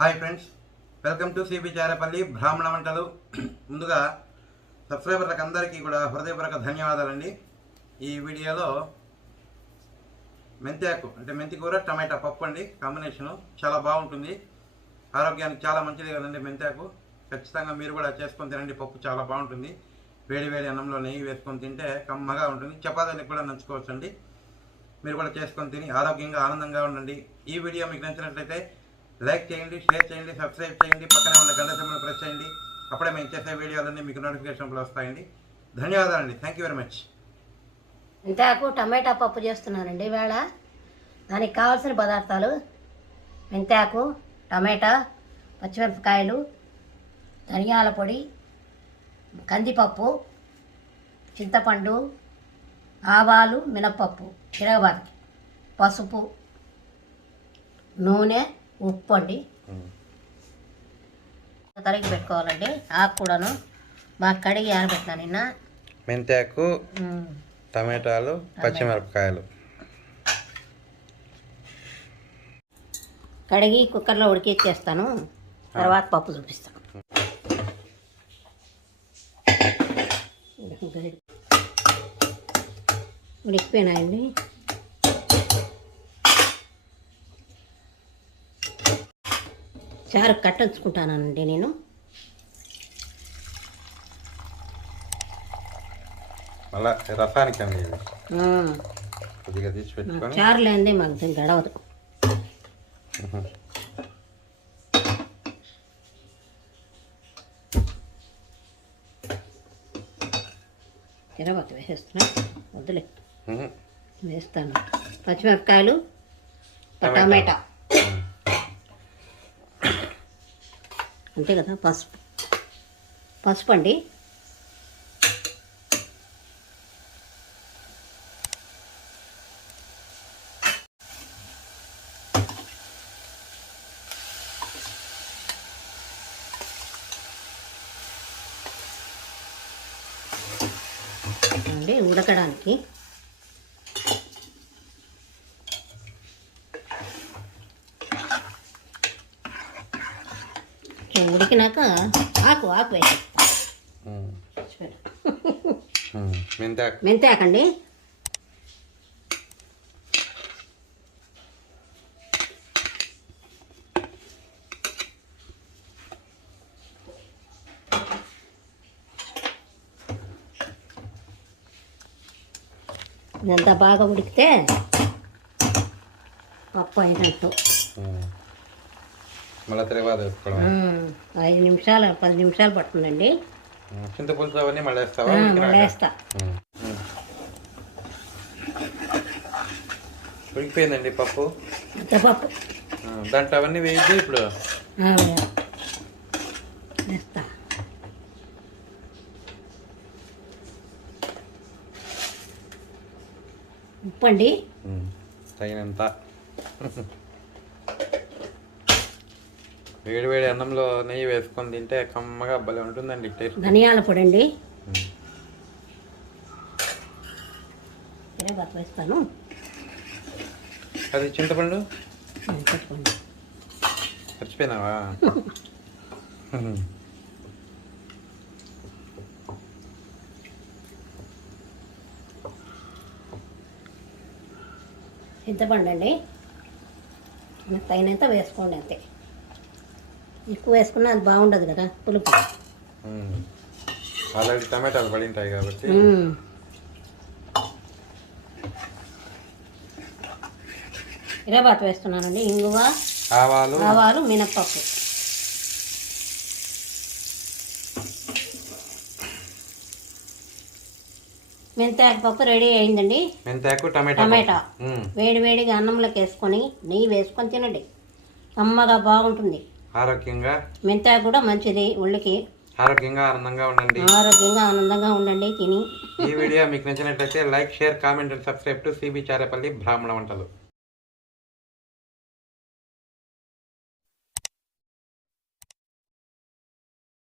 Hi friends, welcome to cbcharepalli బ్రాహ్మణవంటలు. ముందుగా సబ్స్క్రైబర్లకు అందరికీ కూడా హృదయపూర్వక ధన్యవాదాలండి. ఈ వీడియోలో మెంతాకు అంటే మెంతికూర టమాటా పప్పు అండి. కాంబినేషను చాలా బాగుంటుంది, ఆరోగ్యానికి చాలా మంచిది కదండి మెంతాకు. ఖచ్చితంగా మీరు కూడా చేసుకొని తినండి. పప్పు చాలా బాగుంటుంది. వేడి వేడి అన్నంలో నెయ్యి వేసుకొని తింటే కమ్మగా ఉంటుంది. చపాతీలకు కూడా నంచుకోవచ్చు అండి. మీరు కూడా చేసుకొని తిని ఆరోగ్యంగా ఆనందంగా ఉండండి. ఈ వీడియో మీకు నచ్చినట్లయితే లైక్ చేయండి, షేర్ చేయండి, సబ్స్క్రైబ్ చేయండి, పక్కనే ఉన్న గంట సింబల్ ప్రెస్ చేయండి. అప్పుడే మేము చేసే వీడియోలన్నీ మీకు నోటిఫికేషన్లు వస్తాయండి. ధన్యవాదాలండి. Thank you very much. మెంతాకు టమాటా పప్పు చేస్తున్నానండి ఇవాళ. దానికి కావాల్సిన పదార్థాలు: మెంతాకు, టమాటా, పచ్చిమిరపకాయలు, ధనియాల పొడి, కందిపప్పు, చింతపండు, ఆవాలు, మినప్పప్పు, తిరగబాతకి, పసుపు, నూనె, ఉప్పు అండి. తరిగి పెట్టుకోవాలండి. ఆకు కూడాను బాగా కడిగి ఆరబెట్టినా నిన్న. మెంతాకు, టమాటాలు, పచ్చిమిరపకాయలు కడిగి కుక్కర్లో ఉడికిచ్చేస్తాను. తర్వాత పప్పు చూపిస్తాను. ఉడికిపోయినాయండి. చారు కట్టించుకుంటానండి నేను. మళ్ళా రసానికి అండి కొద్దిగా తీసి పెట్టుకొని. చారు లేనిదే మాకు గడవదు. తిరగబాత వేసేస్తున్నా, వద్దులే వేస్తాను. పచ్చిమిరపకాయలు, టమాటా అంతే కదా. పసుపు అండి. ఉడకడానికి ఉడికినాక ఆకు వేసేస్తా. మెంతాకండి. ఇదంతా బాగా ఉడికితే పప్పు అయినట్టు. మళ్ళీ తర్వాత 5 నిమిషాలు 10 నిమిషాలు పడుతుందండి. చింతపులుసు అవన్నీ మళ్ళీ వేస్తావా? మళ్ళీ వేస్తా. ఉడికిపోయిందండి పప్పు. పప్పు దాంట్లో అవన్నీ వేయద్దు ఇప్పుడు. వేస్తా. ఉప్పు అండి తగినంత. వేడి వేడి అన్నంలో నెయ్యి వేసుకొని తింటే కమ్మగా భలే ఉంటుందండి టేస్ట్. ధనియాల పొడి అండి. వేస్తాను. అది చింతపండు మర్చిపోయినావా? చింతపండు అండి. తగినంత వేసుకోండి అంతే. ఎక్కువ వేసుకున్నా అది బాగుండదు కదా పులుపు. ఆల్రెడీ టమాటాలు పడి ఉంటాయి కాబట్టి. ఇరబాత వేస్తున్నానండి. ఇంగువ, ఆవాలు, మినప్పప్పు. మెంతాకు పప్పు రెడీ అయిందండి. మెంతాకు టమాటా వేడి వేడిగా అన్నంలోకి వేసుకొని నెయ్యి వేసుకొని తినండి. కమ్మగా బాగుంటుంది. ఆరోగ్యంగా మెంతాకు కూడా మంచిది ఒళ్ళకి. ఆరోగ్యంగా ఆనందంగా ఉండండి తిని. ఈ వీడియో మీకు నచ్చినట్లయితే like, share, comment and subscribe to cbcharepalli బ్రాహ్మణవంటలు.